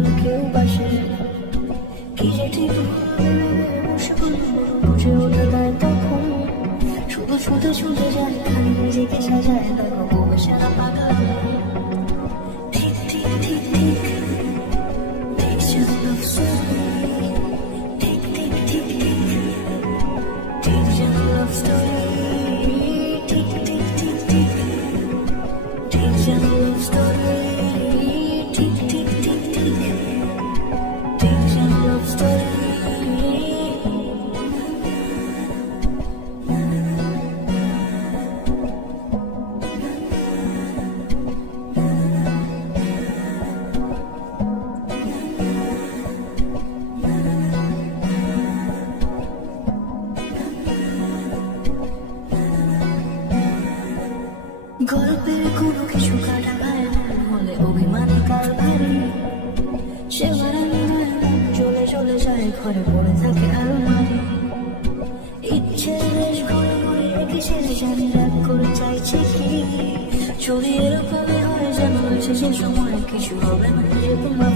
ভালো কেউ বাসে কি যে ঠিক বসে বুঝে ওঠে না তখন শুধু শুধু ছুটে যায় খালি নিজেকে সাজায় দেখো বউ সারা পাগল ঠিক ঠিক ঠিক ঠিক Takes your love story ঠিক ঠিক ঠিক ঠিক Takes your love story ঠিক ঠিক ঠিক ঠিক Takes your love story ঠিক ঠিক ঠিক ঠিক Takes your love story গল্পের কোনো কিছু কাটা ভাই হলে অভিমানে কাল ভারী সে মারানি চলে চলে যায় ঘরে পড়ে থাকে আলমারি ইচ্ছে বেশ ঘরে ঘরে রেখে সে জানি রাগ করে চাইছে কি চুরি এরকমই হয় যেন শেষের সময় কিছু হবে না যে তোমার